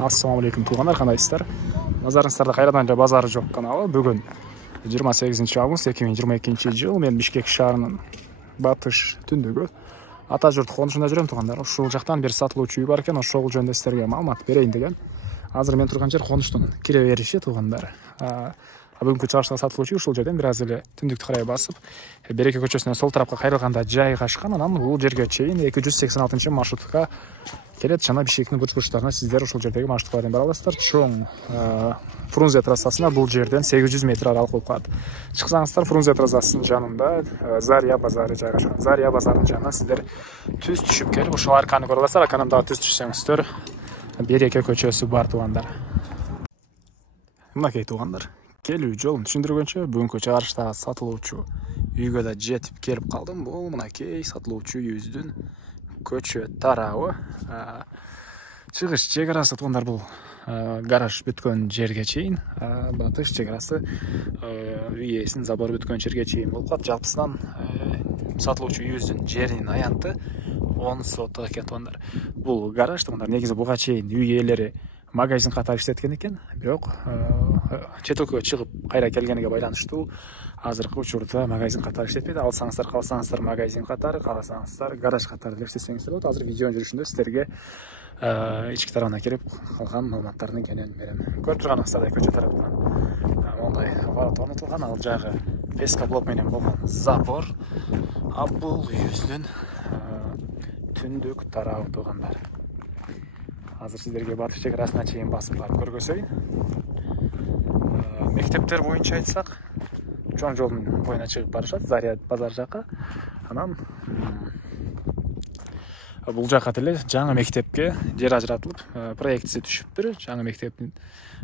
Ассалаумағалейкум туғандар, қандайсыздар? Назарыңыздарда қайрадан базары жоқ каналы. Бүгін 28 август 2022 жыл. Мен Бишкек шаарынын батыш түндүгү ата журт конушунда жүрөм туғандар. Ушул жактан бир сатылуучу үй бар экен, ошол жөнүндө силерге маалымат берейин деген. Азыр мен турган жер конуштун кире бериши туғандар. Бүгүнкү чыгышта сатылуучу ушул жерден бир аз эле түндүктү карай басып, Береке көчөсүнөн сол тарапка кайрылганда жайгашкан. Анан бул жерге чейин 286 маршрутка келет. Жана Бишкектин бурч-бурчтарына сиздер ушул жердеги маршруткалардан бара аласыздар. Чоң Фрунзе трассасына бул жерден 800 метр аралык болуп калат. Чыксаңыздар Фрунзе трассасынын жанында Зария базары жайгашкан. Зария базарынын жанына сиздер түз түшүп келип, ошол арканы көрө аласыздар. Арканан дагы түз түшсөңүздөр Береке көчөсү бар туғандар. Мынакей туғандар. Келүү жолун түшүндүргөнчө бүгүнкү чыгарыштагы сатылуучу үйгө да жетип келип калдым. Бул мынакей сатылуучу үйүбүздүн көчө тарабы. Чыгыш чек арасы туғандар, бул гараж бүткөн жерге чейин, батыш чек арасы үй ээсинин забору бүткөн жерге чейин болуп калат. Жалпысынан сатылуучу үйүбүздүн жеринин аянты 10 соток экен туғандар. Бул гараж туғандар негизи буга чейин үй ээлери магазин катары иштеткен экен, бирок чет өлкөгө чыгып кайра келгениге байланыштуу азыркы учурда магазин катары иштетпейт. Алсаңыздар, калсаңыздар магазин катары, кааласаңыздар гараж катары делип иштетсеңиздер болот. Азыр видеонун жүрүшүндө сиздерге ички тарабына кирип калган маалыматтарды кенен берем. Көрүп турганыңыздардай көчө тараптан мондай ворот орнотулган, ал жагы пескоблок менен болгон забор. Бул үйүбүздүн түндүк тарабы туғандар. Азыр сиздерге батыш чек арасына чейин басып барып көргөзөйүн. Мектептер боюнча айтсак, чоң жолдун боюна чыгып барышат, Зария базар жакка. Анан бул жакка деле жаңы мектепке жер ажыратылып, проектиси түшүптүр. Жаңы мектептин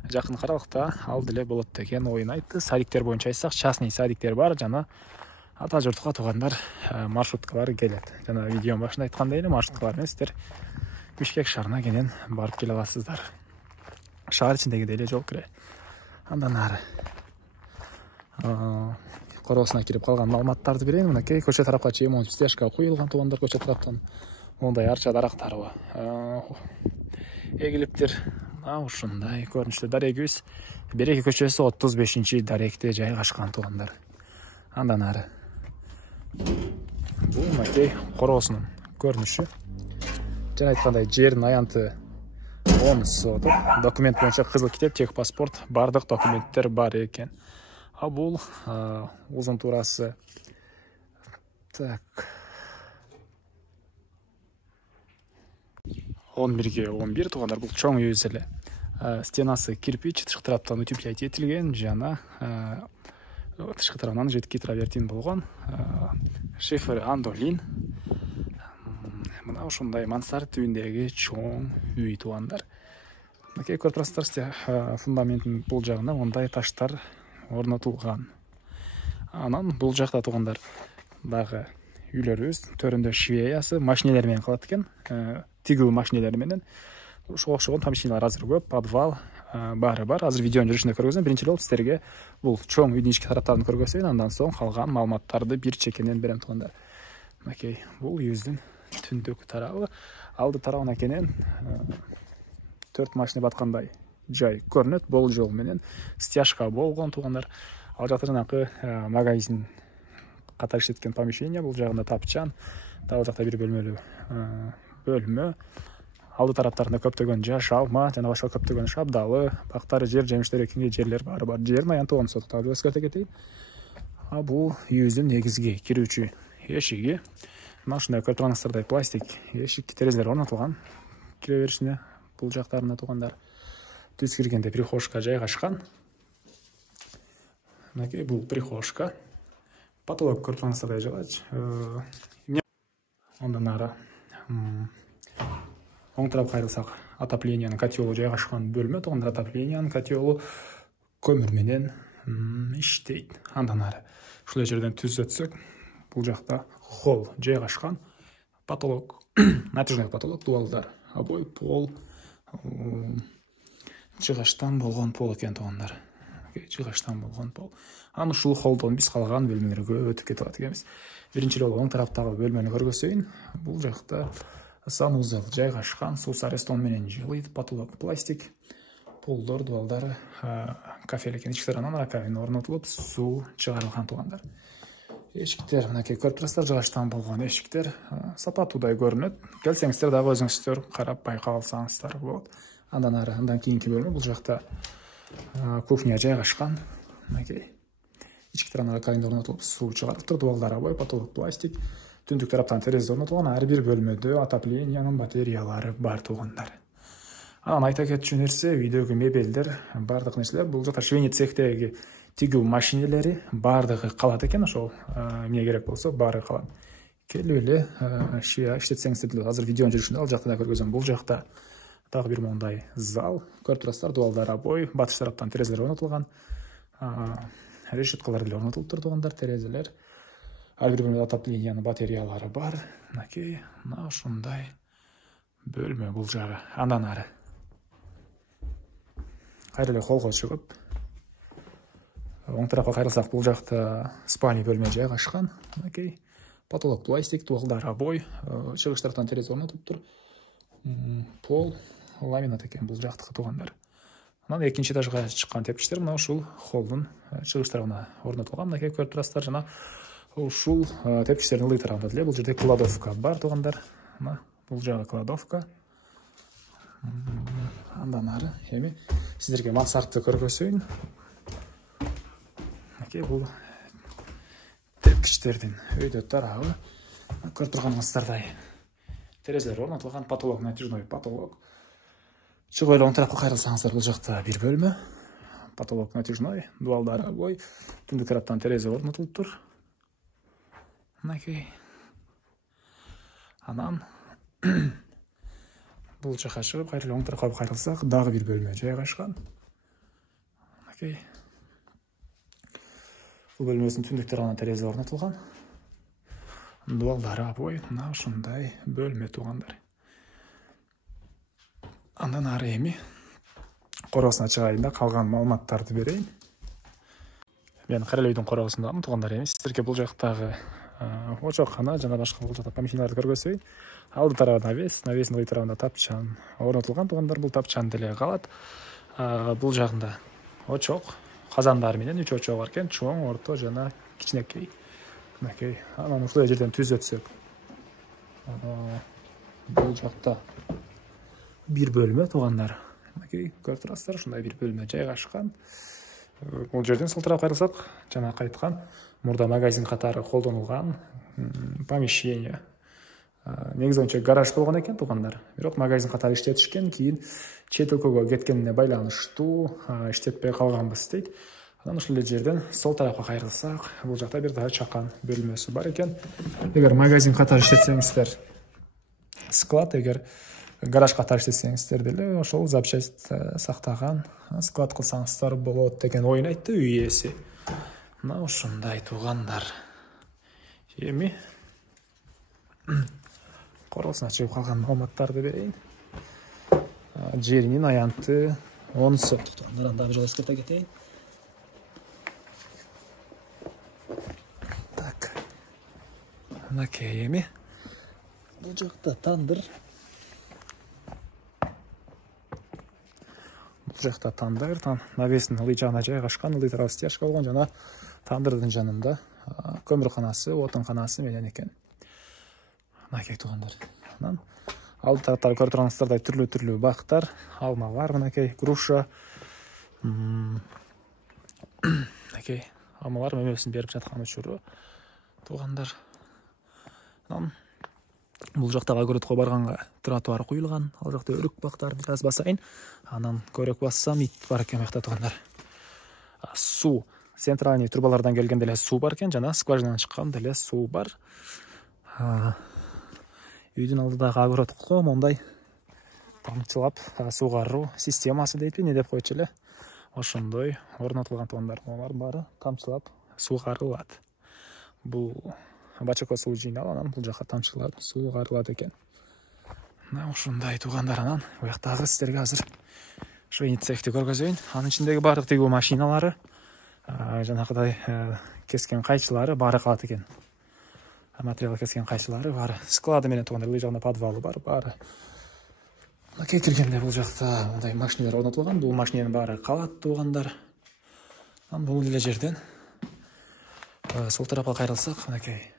жакын каралыкта ал деле болот деген оюн айтты. Садиктер боюнча айтсак, частный садиктер бар, жана ата журтка туғандар маршруткалар келет. Жана видеонун башында айткандай эле, маршруткалар менен сиздер Бишкек шаарына кенен барып келе аласыздар. Шаар ичиндеги деле жол кире. Андан ары короосуна кирип калган маалыматтарды берейин. Мынакей көчө тарапка чейин стяжка куюлган туғандар, көчө тараптан мондай арча дарактары эгилиптир. Ушундай көрүнүштө дарегибиз Береке көчөсү 35-даректе жайгашкан туғандар. Андан ары бул мынакей короосунун көрүнүшү. Жана айткандай жердин аянты 10 соток. Документ боюнча кызыл китеп, техпаспорт, бардык документтер бар экен. Бул узун туурасы 11/11 туғандар. Бул чоң үйүбүз эле. Стенасы кирпич, тышкы тараптан утеплять этилген, жана тышкы тарабынан жидкий травертин болгон. Шифер андолин. Мына ушундай мансард түйүндөгү чоң үй туғандар. Мынакей көрүп турасыздар, фундаментин бул жагына мындай таштар орнотулган. Анан бул жакта туғандар дагы үйлөрүбүз төрүндө швеясы машинелер менен калат экен, тигүү машинелери менен. Ошого окшогон помещениялар азыр көп, подвал баары бар. Азыр видеонун жүрүшүндө көргөзөм. Биринчи жолу сиздерге бул чоң үйдүн ички тараптарын көргөзөйүн, андан соң калган маалыматтарды бир чекенен берем туғандар. Мынакей бул үйүбүздүн түндүк тарабы. Алды тарабына кенен 4 машина баткандай жай көрүнөт. Бул жол менен стяжка болгон туғандар. Ал жакта жанакы магазин катары иштеткен помещение, бул жагында тапчан, дагы жакта бир бөлмөлүү бөлмө. Алды тараптарында көптөгөн жаш алма, жана башка көптөгөн шабдалы, бактары, жер жемиштер экинген жерлер баары бар. Жердин аянты 10 соток. Дагы эскерте кетейин. Бул үйүбүздүн негизги кирүүчү эшиги. Мына ушундай көрүп турганыңыздардай пластик эшик, терезелер орнотулган. Кире беришине бул жактарына туғандар. Түз киргенде прихожка жайгашкан. Мынакей бул прихожка. Потолок көрүп турганыңыздардай жыгач. Андан ары оң тарап кайрылсак, отоплениянын котелу жайгашкан бөлмө туғандар. Отоплениянын котелу көмүр менен иштейт. Андан ары ушул жерден түз өтсөк, бул жакта холл жайгашкан. Потолок, натяжной потолок, дуалдар, обои, пол, жыгачтан болгон пол экен туғандар. Жыгачтан болгон пол. Анан ушул холлдон биз калган бөлмөлөргө өтүп кетип атат экенбиз. Биринчи жолу оң тараптагы бөлмөнү көргөзөйүн. Бул жакта санузел жайгашкан, суу сарестон менен жылыйт, потолок пластик, полдор, дуалдар, кафелик ички тараптан раковина орнотулуп, суу чыгарылган туугандар. Эшиктер мынакей көрүп турасыздар, жыгачтан болгон эшиктер сапаттуудай көрүнөт. Келсеңиздер дагы өзүңүздөр карап байкап алсаңыздар болот. Андан кийинки бөлмө бул жакта кухня жайгашкан. Мынакей ички тараптан раковина орнотулуп, суу чыгарылыптыр, дуалдар обой, потолок пластик. Түндүк тараптан терезе орнотулган, ар бир бөлмөдө отоплениянын батареялары бар туугандар. Анан айта кетчү нерсе, үйдөгү мебелдер, бардык нерселер бул жакта швейный цехтеги тигүү машинелери бардыгы калат экен, ошол эмне керек болсо баары калат. Келип эле иштетсеңиздер деле азыр видеонун жүрүшүндө ал жакта да көргөзөм. Бул жакта дагы бир мондай зал, көрүп турасыздар, дуалдар обой, батыш тараптан терезелер орнотулган, решеткалар деле орнотулуптур туугандар, терезелер. Ар бир бөлмөдө отоплениянын батареялары бар. Мынакей, мына ушундай бөлмө бул жагы. Андан ары кайра эле холго чыгып, оң тарапка кайрылсак, бул жакта спальный бөлмө жайгашкан. Мынакей, потолок пластик, дуалдар обой, чыгыш тараптан терезе орнотулуптур. Пол ламинат экен бул жактыкы туугандар. Анан экинчи этажга чыккан тепкичтер мына ушул холдун чыгыш тарабына орнотулган. Мынакей көрүп турасыздар, жана ушул тепкичтердин ылдый тарабында деле бул жерде кладовка бар туугандар. Мына бул жагы кладовка. Андан ары эми сиздерге мансартты көргөзөйүн. Мынакей бул тепкичтердин өйдө тарабы. Көрүп турганыңыздардай терезелер орнотулган, потолок натяжной потолок. Чыгып эле оң тарапка кайрылсаңыздар, бул жакта бир бөлмө, потолок натяжной, дуалдар обой, түндүк тараптан терезе орнотулуптур. Мынакей. Анан бул жака чыгып, кайра эле оң тарапка кайрылсак, дагы бир бөлмө жайгашкан. Мынакей. Бул бөлмөдүн түндүк тарабына терезе орнотулган. Дуалдар обой, мына ушундай бөлмө туугандар. Андан ары эми короосуна чыгайын да калган маалыматтарды берейин. Мен Карел үйдүн короосундамын туугандар. Эми сиздерге бул жактагы очоккана жана башка бул жакта помещенияларды көргөзөйүн. Алды тарабында навестин ылдый тарабында тапчан орнотулган туугандар. Бул тапчан деле калат. Бул жагында очок, казандар менен 3 очок бар экен, чоң, орто жана кичинекей. Мынакей, анан ушул жерден түз өтсөк, бул жакта бир бөлмө туугандар. Мынакей, көрүп турасыздар, ушундай бир бөлмө жайгашкан. Бул жерден сол тарапка кайрылсак, жана айткан мурда магазин катары колдонулган помещение. Негизинче гараж болгон экен туугандар. Бирок магазин катары иштетишкен, кийин чет өлкөгө кеткенине байланыштуу иштетпей калганбыз дейт. Анан ушул жерден сол тарапка кайрылсак, бул жакта бир дагы чакан бөлмөсү бар экен. Эгер магазин катары иштетсеңиздер, склад, эгер гараж катары иштетсеңиздер деле ошол запчасть сактаган склад кылсаңыздар болот деген оюн айтты үй ээси. Мына ушундай туугандар. Эми короосуна чыгып калган маалыматтарды берейин. Жеринин аянты 10 сом туугандар. Анда бир жолу эскерте кетейин. Так. Мынакей эми бул жакта тандыр. Бул жакта тандыр, навестин ылдый жагына жайгашкан, ылдый тарабы стяжка болгон, жана тандырдын жанында көмүрканасы, отунканасы менен экен. Мынакей туугандар. Анан алды тараптары көрүп турганыңыздардай түрлүү бактар, алмалар, мынакей груша. Мынакей алмалар мөмөсүн берип жаткан учуру туугандар. Анан бул жактагы огородко барганга тротуар куюлган. Ал жакта өрүк бактар, бир аз басайын. Анан көрөк бассам, ит бар экен мыкта туугандар. Суу, центральный трубалардан келген деле суу бар экен, жана скважинадан чыккан деле суу бар. Үйдүн алдыдагы огородко мондай тамчылап суугаруу системасы дейтли, не деп койчу эле. Ошондой орнотулган туугандар. Алар баары тамчылап суугарылат. Бул бачакка суу жыйнап, анан бул жака тамчылап суугарылат экен. Мына ушундай туугандар. Анан буяктагы сиздерге азыр швейный цехти көргөзөйүн. Анын ичиндеги баардык тигүү машиналары, жанагыдай кескен кайчылары баары калат экен. материал кескен кайсылары бары склады менен туугандар, бул жагында подвалы бар, бары мынакей киргенде бул жакта мындай машиналар орнотулган. Бул машиненин баары калат туугандар. Бул эле жерден сол тарапка кайрылсак, мынакей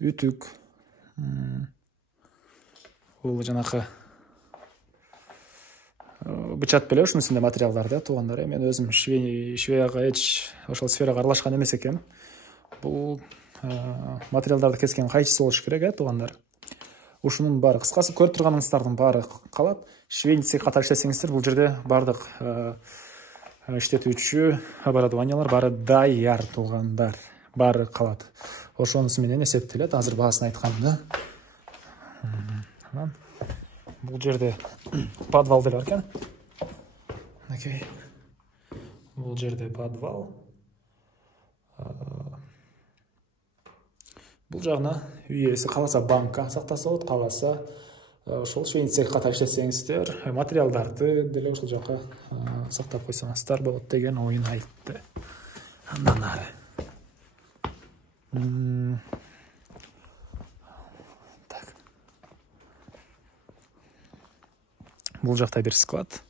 үтүк, бул жанакы бычат беле ушунусунда материалдар да туугандар. Мен өзүм Швецияга эч ошол сферага аралашкан эмес экенмин. Бул материалдарды кескен кайчысы болуш керек, туугандар. Ушунун баары, кыскасы көрүп турганыңыздардын баары калат. Швейцария катар иштесеңиздер, бул жерде бардык иштетүүчү оборудованиялар баары даяр туугандар, баары калат. Ошонусу менен эсептелет. Азыр баасын айтканда. Бул жерде подвал деле бар экен. Мынакей. Бул жерде подвал. Бул жагына үй ээси кааласа банка сактаса болот, кааласа ошол Швейцарияга катар иштесеңиздер, материалдарды деле ошол жака сактап койсоңуздар болот деген оюн айтты. Андан ары. Так. Бул жакта бир склад.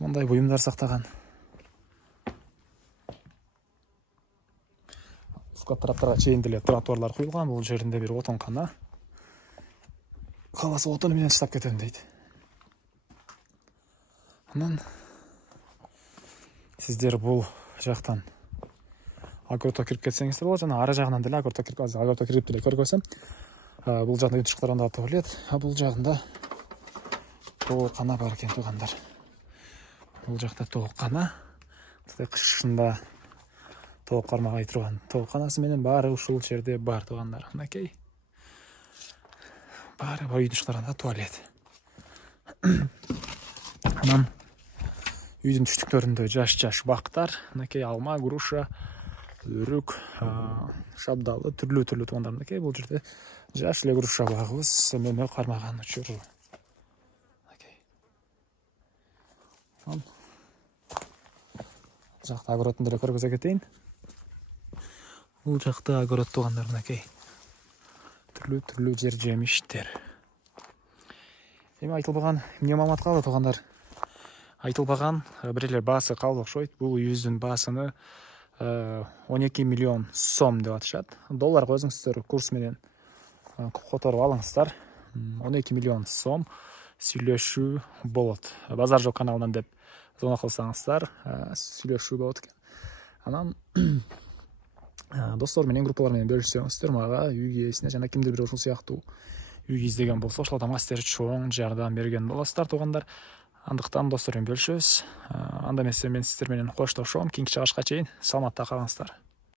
Мындай буюмдар сактаган. Склад тараптарга чейин деле тротуарлар куюлган. Бул жеринде бир отонкана. Кааласа отону менен штаб кетем дейт. Анан сиздер бул жактан огородко кирип кетсеңиздер болот, жана ары жагынан деле огородко кирип деле көргөзөм. Бул жагында үтүшкалар анда туалет, бул жагында тоокана бар экен туугандар. Бул жакта тоокана. Кышында тоок кармагай турган тооканасы менен баары ушул жерде бар туугандар. Мынакей. Баары бар үтүшкалар анда туалет. Анан үйдүн түштүктөрүндө жаш бактар, мынакей алма, груша, өрүк, шабдалы, түрлүү туугандар. Мынакей бул жерде жаш эле груша багыбыз мөмө кармаган учуру. Жакта огородун деле көргөзө кетейин. Бул жакта огород туугандар, мынакей. Түрлүү жер жемиштер. Эми айтылбаган эмне маалымат калды туугандар? Айтылбаган бир эле баасы калды окшойт. Бул үйүздүн баасыны 12 миллион сом деп атышат. Долларга өзүңүздөр курс менен которуп алыңыздар. 12 миллион сом сүйлөшүү болот. Базар жок каналынан деп звонок кылсаңыздар, сүйлөшүү болот экен. Анан достор менен, группалар менен бөлүшсөңүздөр, мага үй ээсине жана кимдир бир ушул сыяктуу үй издеген болсо, ошол адамга сиздер чоң жардам берген болосуздар туугандар. Андыктан достор менен бөлүшөбүз. Анда эмесе мен сиздер менен коштошом. Кийинки чыгышка чейин саламатта калыңыздар.